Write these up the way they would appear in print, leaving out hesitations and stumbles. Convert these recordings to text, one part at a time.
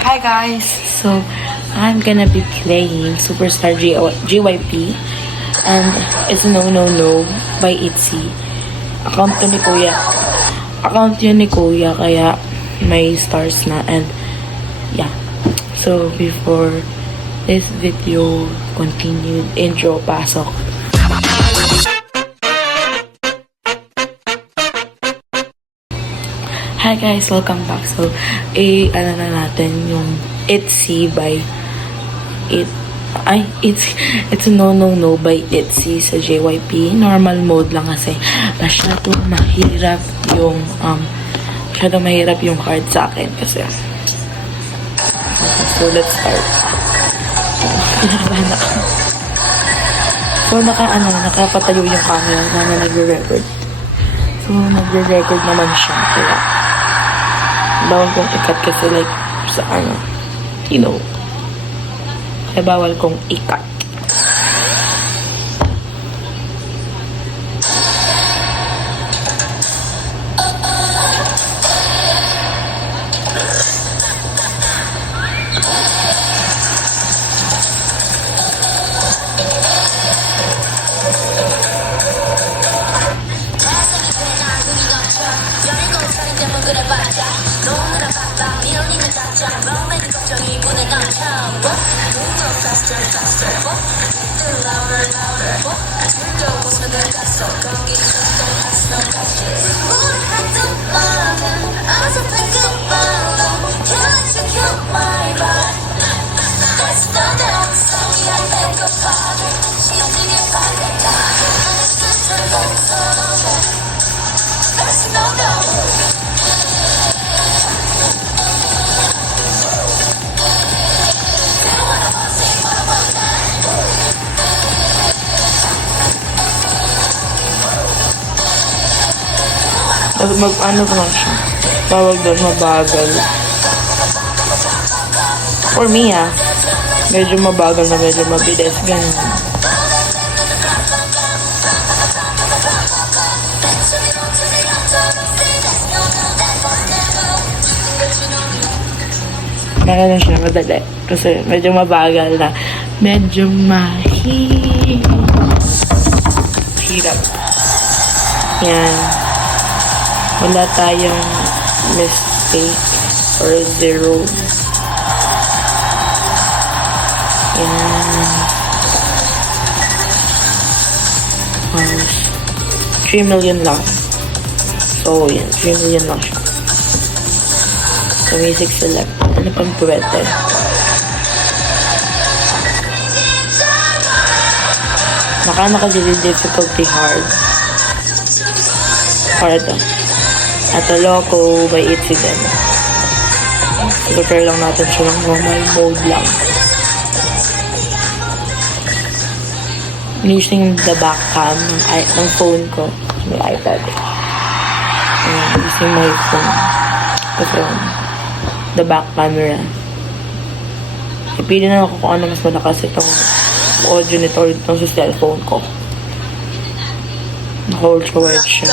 Hi guys! So, I'm gonna be playing Superstar JYP and it's No No No by ITZY. Account to ni Kuya. Account yun ni Kuya kaya may stars na and yeah. So, before this video continued, intro, pasok. Hi guys, welcome back. So, ano na natin yung ITZY by it's No No No by ITZY sa JYP. Normal mode lang kasi masyadong mahirap yung card sa akin kasi. So, let's start. So, nakapatayo yung camera na nagre-record. So, nagre-record naman siya. Kaya, bawal kong ikat kasi like, sa kaya bawal kong ikat. Ano naman siya? Tawag doon, mabagal. For me, medyo mabagal na medyo mabilis. Ganun. Kaya na siya madali. Kasi medyo mabagal na. Medyo mahirap. Yan. Wala tayong mistake or zero. Yan. 3 million lang. So, yan. 3 million lang siya. So, may 6 select. Ano pang pwede? Naka-dili difficulty hard. Or ito. Ito, Loco by ITZY din. Prepare lang natin siya ng normal mode lang. Using the back cam ng phone ko. May iPad. Using my phone. Kasi the back camera. Ipili na ako kung ano mas malakas itong audio nito or itong sa cellphone ko. Naka-ultra wide siya.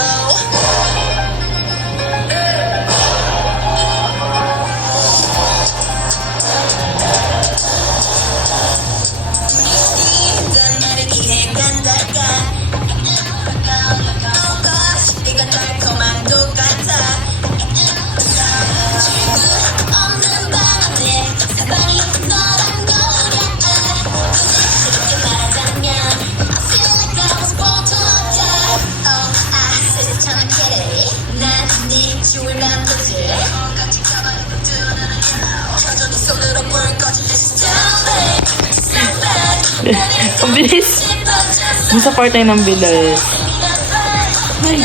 Ang bilis. Sa part tayo ng bilis. Ay.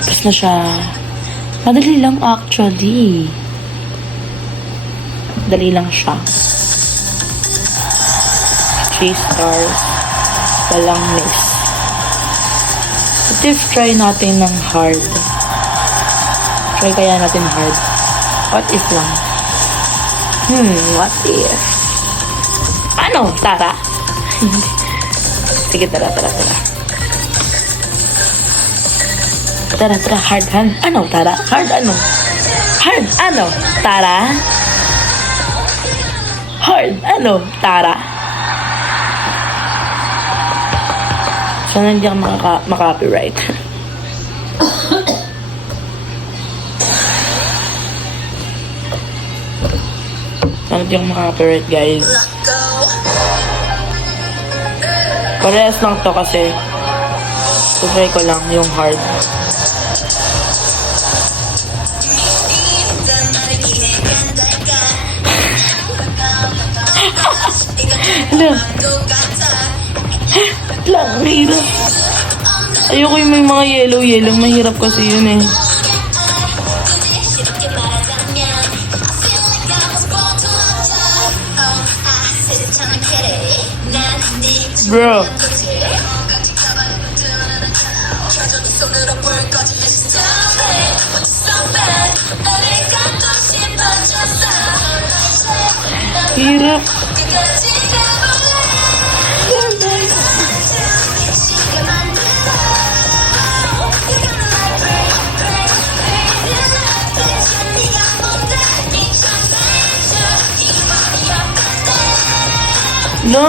Tapos na siya. Madali lang actually. Dali lang siya. 3 stars. Walang miss. What if try natin ng hard? Try kaya natin hard. What if lang? What if? Ano? Tara? Sige, tara. Tara, hard. Ano? Tara? Hard ano? Hard ano? Tara? Hard ano? Tara? Sana hindi ako maka-copyright. Sana hindi ako maka-copyright, guys. Parehas lang to kasi try ko lang yung hard. Lang, hirap. Ayoko yung may mga yellow. Mahirap kasi yun eh. Bro. Hirap. No.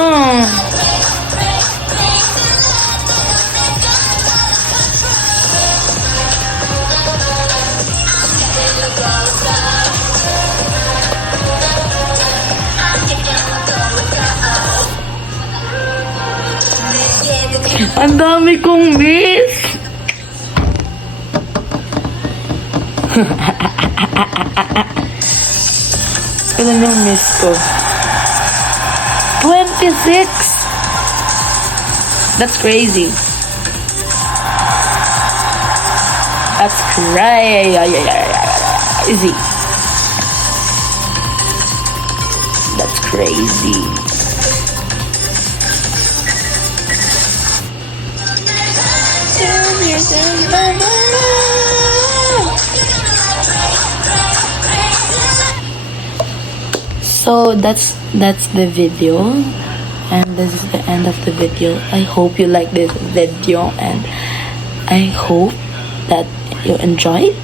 Ang dami kong miss. Kailan yung miss ko? 26. That's crazy. That's crazy. That's crazy. So that's the video, and this is the end of the video. I hope you like this video, and I hope that you enjoyed.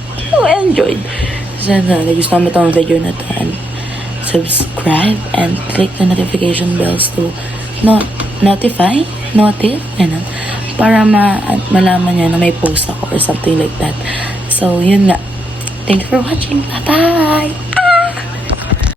Sana nagustuhan mo itong video na to, and subscribe and click the notification bells to notify para malaman niya na may post ako or something like that. So yun nga. Thanks for watching. Bye-bye!